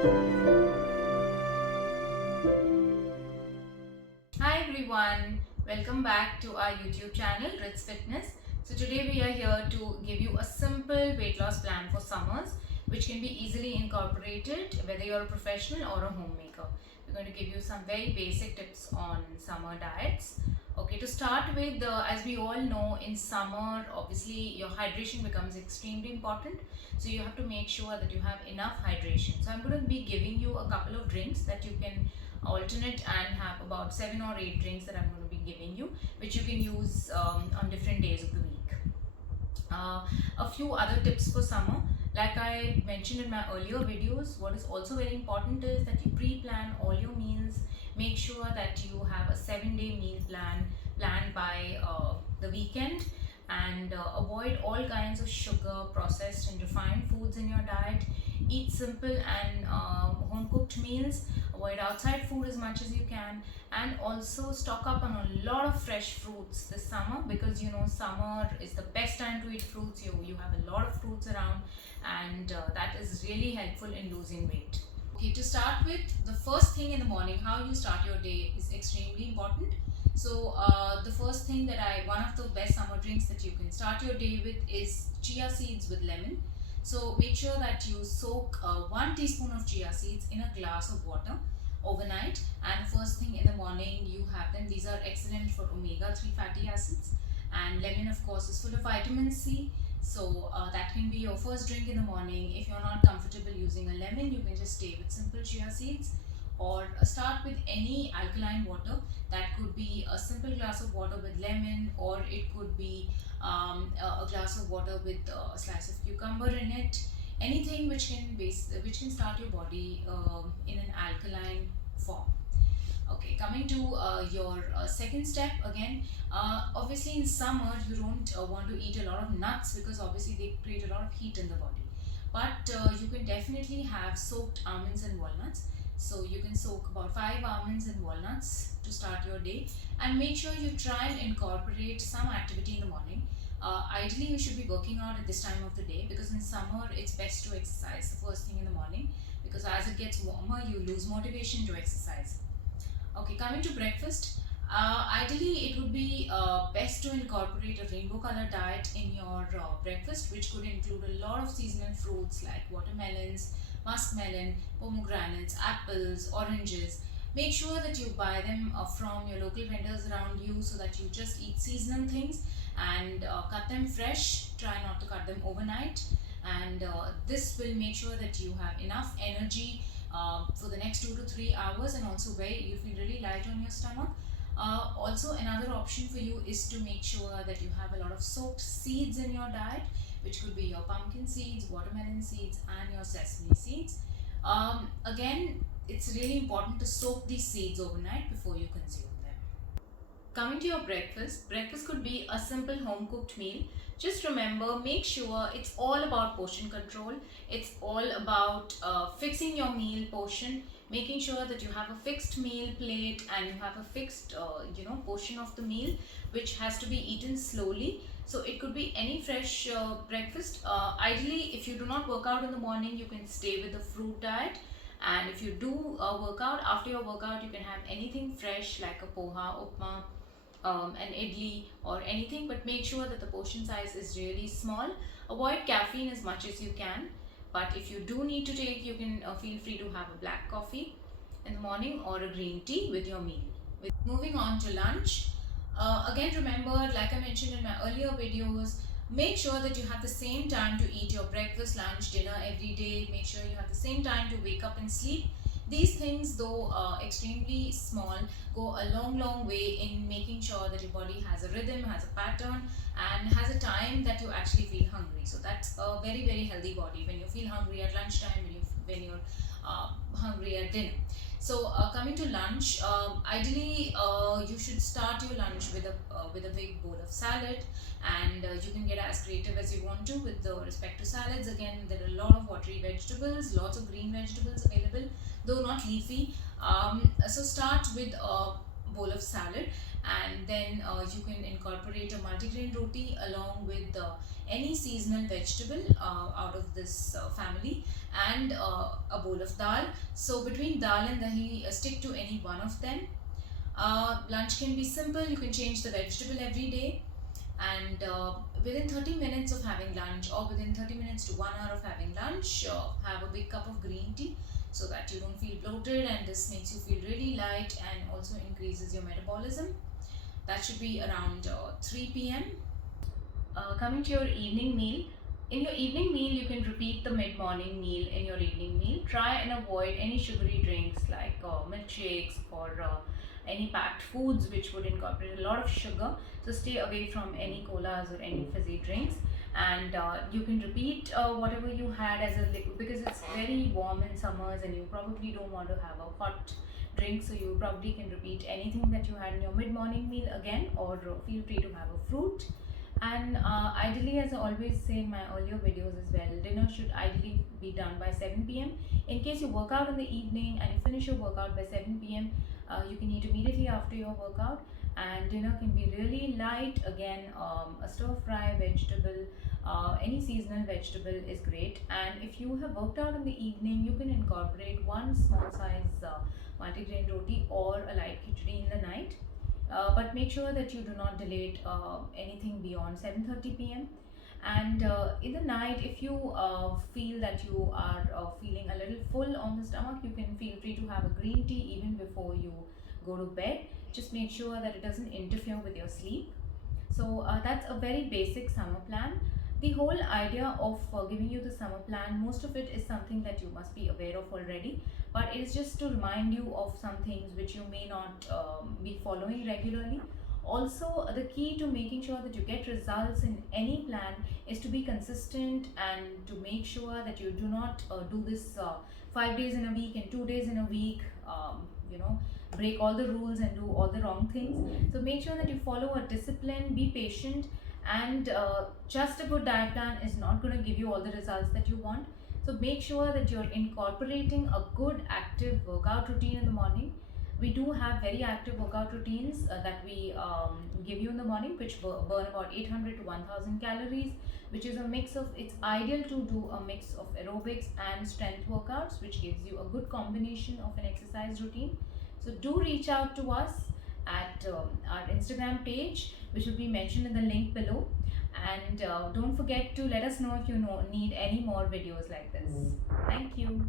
Hi everyone, welcome back to our YouTube channel Ritz Fitness. So today we are here to give you a simple weight loss plan for summers which can be easily incorporated whether you're a professional or a homemaker. We're going to give you some very basic tips on summer diets. Okay, to start with, as we all know, in summer obviously your hydration becomes extremely important. So you have to make sure that you have enough hydration. So I'm going to be giving you a couple of drinks that you can alternate and have about 7 or 8 drinks that I'm going to be giving you, which you can use on different days of the week. A few other tips for summer, like I mentioned in my earlier videos, what is also very important is that you pre-plan all your meals. Make sure that you have a 7-day meal plan planned by the weekend, and avoid all kinds of sugar, processed and refined foods in your diet. Eat simple and home cooked meals. Avoid outside food as much as you can, and also stock up on a lot of fresh fruits this summer, because you know summer is the best time to eat fruits. You have a lot of fruits around, and that is really helpful in losing weight. Okay, to start with, the first thing in the morning, how you start your day is extremely important. So the first thing that one of the best summer drinks that you can start your day with is chia seeds with lemon. So make sure that you soak 1 teaspoon of chia seeds in a glass of water overnight, and first thing in the morning you have them. These are excellent for omega-3 fatty acids, and lemon of course is full of vitamin C. So that can be your first drink in the morning. If you're not comfortable using a lemon, you can just stay with simple chia seeds, or start with any alkaline water. That could be a simple glass of water with lemon, or it could be a glass of water with a slice of cucumber in it. Anything which can start your body in an alkaline form. Okay, coming to your second step again. Obviously, in summer, you don't want to eat a lot of nuts because obviously they create a lot of heat in the body. But you can definitely have soaked almonds and walnuts. So you can soak about 5 almonds and walnuts to start your day, and make sure you try and incorporate some activity in the morning. Ideally, you should be working out at this time of the day, because in summer it's best to exercise the first thing in the morning, because as it gets warmer, you lose motivation to exercise. Okay, coming to breakfast, ideally it would be best to incorporate a rainbow color diet in your breakfast, which could include a lot of seasonal fruits like watermelons, muskmelon, pomegranates, apples, oranges. Make sure that you buy them from your local vendors around you, so that you just eat seasonal things, and cut them fresh. Try not to cut them overnight, and this will make sure that you have enough energy for the next 2 to 3 hours, and also where you feel really light on your stomach. Also, another option for you is to make sure that you have a lot of soaked seeds in your diet, which could be your pumpkin seeds, watermelon seeds, and your sesame seeds. Again, it's really important to soak these seeds overnight before you consume them. Coming to your breakfast, breakfast could be a simple home cooked meal. Just remember, make sure it's all about portion control. It's all about fixing your meal portion, making sure that you have a fixed meal plate, and you have a fixed portion of the meal which has to be eaten slowly. So it could be any fresh breakfast. Ideally, if you do not work out in the morning, you can stay with the fruit diet. And if you do work out, after your workout, you can have anything fresh like a poha, upma, an idli or anything, but make sure that the portion size is really small. Avoid caffeine as much as you can, but if you do need to take, you can feel free to have a black coffee in the morning or a green tea with your meal. Moving on to lunch, again remember, like I mentioned in my earlier videos, make sure that you have the same time to eat your breakfast, lunch, dinner every day. Make sure you have the same time to wake up and sleep. These things, though extremely small, go a long way in making sure that your body has a rhythm, has a pattern, and has a time that you actually feel hungry. So that's a very healthy body, when you feel hungry at lunchtime, when you're hungry at dinner. So coming to lunch, ideally you should start your lunch with a big bowl of salad, and you can get as creative as you want to with respect to salads. Again, there are a lot of watery vegetables, lots of green vegetables available, though not leafy. So start with bowl of salad, and then you can incorporate a multigrain roti along with any seasonal vegetable out of this family, and a bowl of dal. So between dal and dahi, stick to any one of them. Lunch can be simple. You can change the vegetable every day, and within 30 minutes of having lunch, or within 30 minutes to 1 hour of having lunch, have a big cup of green tea, so that you don't feel bloated, and this makes you feel really light and also increases your metabolism. That should be around 3 p.m. Coming to your evening meal, in your evening meal you can repeat the mid-morning meal in your evening meal. Try and avoid any sugary drinks like milkshakes or any packed foods which would incorporate a lot of sugar. So stay away from any colas or any fizzy drinks, and you can repeat whatever you had as a liquid, because it's very warm in summers and you probably don't want to have a hot drink, so you probably can repeat anything that you had in your mid-morning meal again, or feel free to have a fruit. And ideally, as I always say in my earlier videos as well, dinner should ideally be done by 7 p.m. In case you work out in the evening and you finish your workout by 7 p.m., you can eat immediately after your workout, and dinner can be really light. Again, a stir fry vegetable, any seasonal vegetable is great. And if you have worked out in the evening, you can incorporate one small size multigrain roti or a light khichdi in the night, but make sure that you do not delay it anything beyond 7:30 p.m. And in the night, if you feel that you are feeling a little full on the stomach, you can feel free to have a green tea even before you go to bed. Just make sure that it doesn't interfere with your sleep. So that's a very basic summer plan. The whole idea of giving you the summer plan, most of it is something that you must be aware of already, but it is just to remind you of some things which you may not be following regularly. Also, the key to making sure that you get results in any plan is to be consistent, and to make sure that you do not do this 5 days in a week and 2 days in a week. You know, break all the rules and do all the wrong things. So make sure that you follow a discipline, be patient, and just a good diet plan is not going to give you all the results that you want. So make sure that you're incorporating a good active workout routine in the morning. We do have very active workout routines that we give you in the morning, which burn about 800 to 1000 calories, which is a mix of, it's ideal to do a mix of aerobics and strength workouts, which gives you a good combination of an exercise routine. So do reach out to us at our Instagram page, which will be mentioned in the link below. And don't forget to let us know if you need any more videos like this. Thank you.